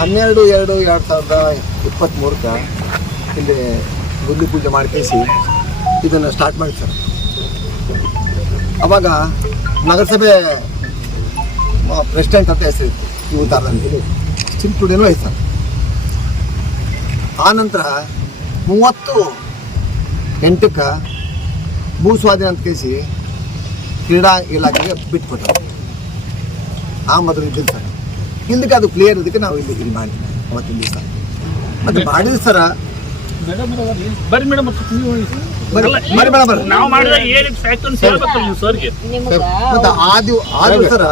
ಹನ್ನೆರಡು, ಎರಡು ಎರಡು ಸಾವಿರದ ಇಪ್ಪತ್ತ್ಮೂರಕ್ಕೆ ಇಲ್ಲಿ ಗುದ್ಲಿ ಪೂಜೆ ಮಾಡ್ಕೇಸಿ ಇದನ್ನು ಸ್ಟಾರ್ಟ್ ಮಾಡಿ ಸರ್ ಅವಾಗ ನಗರಸಭೆ ಪ್ರೆಸಿಡೆಂಟ್ ಅಂತ ಹೆಸರಿತ್ತು ಸ್ಟಿಲ್ ಚಿಂಚುಡಿನೂ ಐತೆ ಸರ್ ಆನಂತರ ನಂತರ ಮೂವತ್ತು ಎಂಟಕ್ಕೆ ಭೂ ಸ್ವಾಧೀನ ಅಂತ ಕೇಸಿ ಕ್ರೀಡಾ ಇಲಾಖೆಗೆ ಬಿಟ್ಕೊಟ್ರು ಆ ಮೊದಲು ಇದ್ದೀನಿ ಸರ್ ಇಲ್ಲದಕ್ಕೆ ಅದು ಕ್ಲಿಯರ್ ಇದಕ್ಕೆ ನಾವು ಇಲ್ಲಿ ಇಲ್ಲಿ ಮಾಡಿ ಅವತ್ತಿನ ದಿವಸ. ಮತ್ತು ಮಾಡಿದ ಸರ? ಬರ್ರಿ ಮೇಡಮ್ ನಿಮ್ಗ ಆ ದಿವ್ ಆ ದಿವಸರ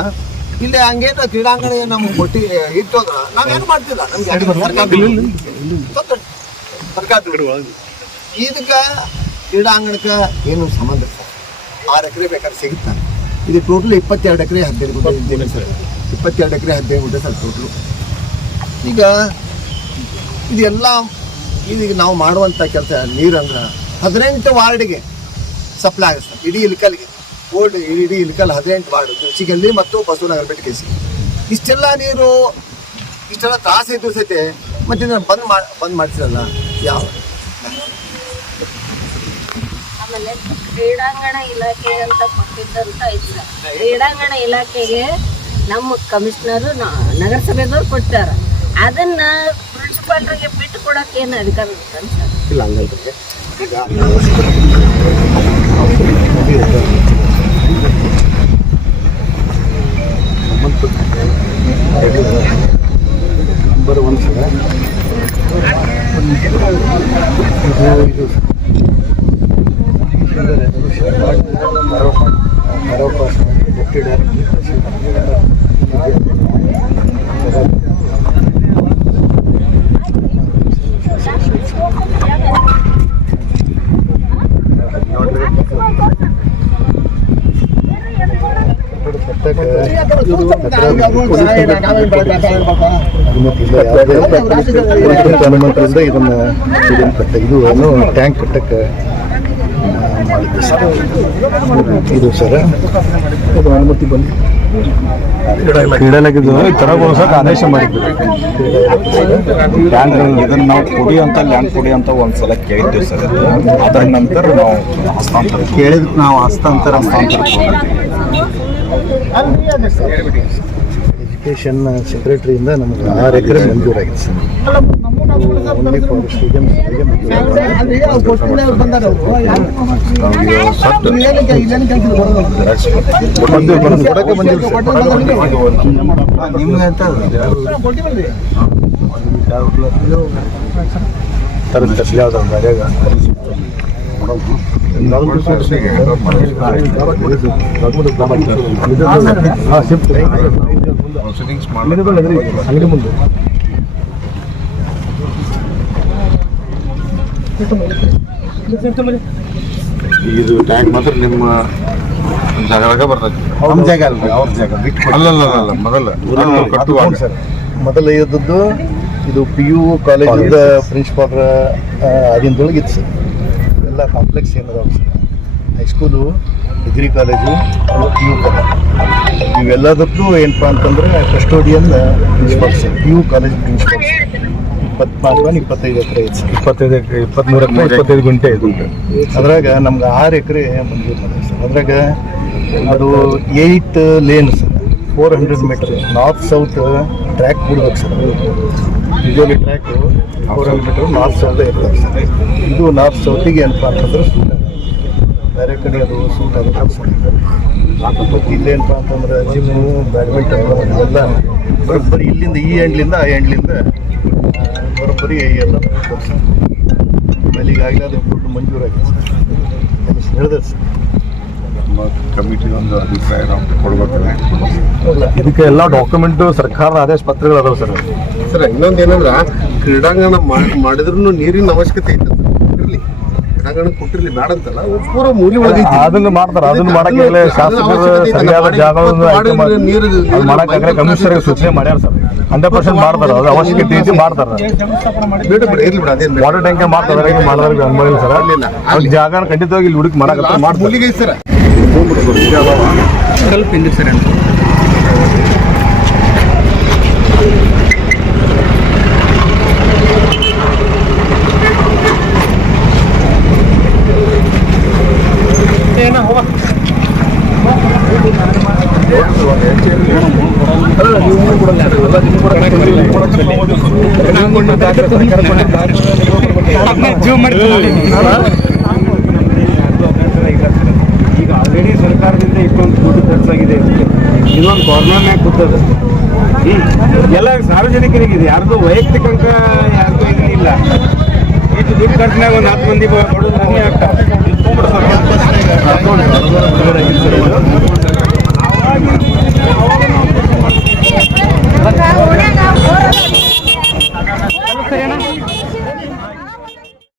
ಇಲ್ಲಿ ಹಂಗೇನು ಕ್ರೀಡಾಂಗಣ ನಮ್ಮ ಒಟ್ಟಿ ಇಟ್ಟೋದ್ರ ಅಂದ್ರ ನಾವೇನು ಮಾಡ್ತಿಲ್ಲ? ನಮ್ಗೆ ಸರ್ಕಾರ ಇದಕ್ಕೆ ಕ್ರೀಡಾಂಗಣಕ್ಕೆ ಏನು ಸಂಬಂಧ ಸರ್. ಆರು ಎಕರೆ ಬೇಕಾದ್ರೆ ಸಿಗುತ್ತೆ? ಇದು ಟೋಟಲ್ ಇಪ್ಪತ್ತೆರಡು ಎಕರೆ ಹದಿನೈದು ಸರ್. ಇಪ್ಪತ್ತೆರಡು ಎಕರೆ ಹದಿನೈದು ಗುಂಟೆ ಸರ್ ಟೋಟ್ಲು ಈಗ ಇದೆಲ್ಲ, ಇದೀಗ ನಾವು ಮಾಡುವಂಥ ಕೆಲಸ ನೀರಂದ್ರೆ ಹದಿನೆಂಟು ವಾರ್ಡ್ಗೆ ಸಪ್ಲೈ ಆಗುತ್ತೆ. ಸರ್ ಇಡೀ ಇಲ್ಕಲ್ಗೆ. ಓಲ್ಡ್ ಇಡೀ ಇಲ್ಕಲ್ ಹದಿನೆಂಟು ವಾರ್ಡ್ ದುರ್ಚಿಗಲ್ಲಿ ಮತ್ತು ಬಸವನಗರ ಬೆಟ್ಟಕೇಸಿ ಇಷ್ಟೆಲ್ಲ ನೀರು, ಇಷ್ಟೆಲ್ಲ ತ್ರಾಸ ಇದ್ದು ಸಹಿತ ಮತ್ತೆ ಇದನ್ನು ಬಂದ್ ಮಾಡಿ ಬಂದ್ ಮಾಡಿಸಿರಲ್ಲ, ಯಾವ? ಕ್ರೀಡಾಂಗಣ ಇಲಾಖೆ ಅಂತ ಕೊಟ್ಟಿದ್ದಂತ ಐತಿ ಕ್ರೀಡಾಂಗಣ ಇಲಾಖೆಗೆ ನಮ್ಮ ಕಮಿಷನರ್ ನಗರಸಭೆದವ್ರು ಕೊಟ್ಟಾರ. ಅದನ್ನ ಪ್ರಿನ್ಸಿಪಾಲ್ರಿಗೆ ಬಿಟ್ಟು ಕೊಡಕ್ಕೆ ಏನು ಅಧಿಕಾರ ಇಲ್ಲ ನಂಬರ್ ಒನ್ ಇದು ಇದು. ಹನುಮಂತರಿಂದ ಇದನ್ನ ಟ್ಯಾಂಕ್ ಕಟ್ಟಕ್ಕೆ ಇದು ಸರ್. ಅದು ಅನುಮತಿ ಬಂದು ಆದೇಶ ಮಾಡಿದ್ರು. ಲ್ಯಾಂಡ್ ಇದನ್ನ ನಾವು ಕೊಡಿ ಅಂತ ಲ್ಯಾಂಡ್ ಕೊಡಿ ಅಂತ ಒಂದ್ಸಲ ಕೇಳಿದ್ದೇವೆ ಸರ್ ಅದಾದ ನಂತರ ನಾವು ಹಸ್ತಾಂತರ ಕೇಳಿದ ನಾವು ಹಸ್ತಾಂತರ ಎಜುಕೇಷನ್ ಸೆಕ್ರೆಟರಿಯಿಂದ ನಮಗೆ ಆರು ಎಕರೆ ಮಂಜೂರಾಗಿದೆ ಸರ್. ಓನ್ಲಿ ಅಂತ ತರದ ಮುಂದೆ ಇದು ಟ್ಯಾಂಕ್ ಮಾತ್ರ ನಿಮ್ಮ ಜಾಗದಾಗ ಬರ್ತೈತಿ ನಮ್ಮ ಜಾಗ ಅಲ್ಲ ಅವ್ರ ಜಾಗ. ಬಿಟ್ಟು ಅಲ್ಲಲ್ಲ ಅಲ್ಲ ಮೊದಲ. ನಾವು ಕಟ್ಟುವಾಗ ಮೊದಲ ಇದ್ದದ್ದು ಇದು ಪಿ ಯು ಕಾಲೇಜಿಂದ ಪ್ರಿನ್ಸಿಪಾಲ್ ಆಗಿಂದೊಳಗೆ ಇತ್ತು ಸರ್. ಎಲ್ಲ ಕಾಂಪ್ಲೆಕ್ಸ್ ಏನದಾವ sir. High school degree college P U college ಇವೆಲ್ಲದಕ್ಕೂ ಏನಪ್ಪ ಅಂತಂದ್ರೆ custodian principals P U college principals ಇಪ್ಪತ್ನಾಲ್ಕು ಇಪ್ಪತ್ತೈದು ಎಕರೆ ಐತೆ ಸರ್ ಇಪ್ಪತ್ತೈದು ಇಪ್ಪತ್ತ್ಮೂರು ಎಕರೆ ಇಪ್ಪತ್ತೈದು ಗುಂಟೆ ಇದು. ಅದ್ರಾಗ ನಮ್ಗೆ ಆರು ಎಕರೆ ಮಂಜೂರು ಮಾಡಿದೆ ಸರ್. ಅದ್ರಾಗ ಅದು eight lane sir four hundred meter north south track ಬಿಡ್ಬೇಕು sir. Usually track four hundred meter north south ಇರ್ತದೆ ಸರ್. ಇದು ನಾರ್ತ್ ಸೌತಿಗೆ ಏನಪ್ಪ ಅಂತಂದ್ರೆ ಸೂಟ್ ಆಗುತ್ತೆ ಬೇರೆ ಕಡೆ ಅದು ಸರ್ ಮತ್ತು ಇಲ್ಲೇನಪ್ಪ ಅಂತಂದ್ರೆ ಜಿಮ್ಮು ಬ್ಯಾಡ್ಮಿಂಟನ್ ಇವೆಲ್ಲ ಬರೋಬ್ಬರಿ ಇಲ್ಲಿಂದ ಈ ಎಂಡ್ಲಿಂದ ಆ ಎಂಡ್ಲಿಂದ ಬರೋಬ್ಬರಿ ಎಲ್ಲ ಆಮೇಲೆ ಈಗಾಗಲೇ ಅದು ಫುಡ್ ಮಂಜೂರಾಗಿದೆ ಸರ್. ಹೇಳಿದೆ ಸರ್. ಕಮಿಟಿ ಒಂದು ಅಭಿಪ್ರಾಯ ಇದಕ್ಕೆ ಎಲ್ಲ ಡಾಕ್ಯುಮೆಂಟ್ ಸರ್ಕಾರದ ಆದೇಶ ಪತ್ರಗಳು ಅದಾವ ಸರ್. ಸರ್ ಇನ್ನೊಂದು ಏನಂದ್ರೆ ಕ್ರೀಡಾಂಗಣ ಮಾಡಿದ್ರು ನೀರಿನ ಅವಶ್ಯಕತೆ ಐತೆ ಕ್ರೀಡಾಂಗಣ ಕೊಟ್ಟಿರಲಿ ಬೇಡ ಅಂತಲ್ಲ ಪೂರ ಮೂಲಿ ಒಳಗೈತಿ ಅದನ್ನ ಮಾಡ್ತಾರ ಅದನ್ನ ಮಾಡಕ್ಕೆ ಶಾಸಕರು ಸರಿಯಾದ ಜಾಗವನ್ನು ಆಯ್ಕೆ ಮಾಡಿ ಅದು ಮಾಡಕ್ಕಾಗಲ್ಲ ಕಮಿಷನರ್ ಸೂಚನೆ ಮಾಡ್ಯಾರ ಸರ್. ಹಂಡ್ರೆಡ್ ಪರ್ಸೆಂಟ್ ಮಾಡ್ತಾರ ಅದು ಅವಶ್ಯಕತೆ ಐತಿ ಮಾಡ್ತಾರ. ಇರ್ಲಿ ಬಿಡ ಅದೇನ್ ವಾಟರ್ ಟ್ಯಾಂಕ್ ಮಾಡ್ತಾರೆ ಮಾಡಿದ್ರೆ ಅನ್ಬೋದು ಸರ್. ಅಲ್ಲಿ. ಜಾಗನ ಖಂಡಿತವಾಗಿ ಇಲ್ಲಿ ಹುಡುಕಿ ಮೂಲಿಗೆ ಐತಿ ಸರ್. ಸ್ವಲ್ಪ ಸರ್ ಈಗ ಆಲ್ರೆಡಿ ಸರ್ಕಾರದಿಂದ ಇಷ್ಟೊಂದು ದುಡ್ಡು ಖರ್ಚಾಗಿದೆ. ಇನ್ನೊಂದು ಕಾರ್ನರ್ನಾಗ ಕೂತದ. ಎಲ್ಲ ಸಾರ್ವಜನಿಕರಿಗೆ ಇದೆ ಯಾರ್ದು ವೈಯಕ್ತಿಕ ಅಂಕ ಯಾರ್ದು ಇದು ಇಲ್ಲ. ಇದು ದುಡ್ಡು ಖರ್ಚಿನಾಗ ಒಂದು ಹತ್ತು ಮಂದಿ ಬಡವ್ರು ಆಗ್ತಾರೆ.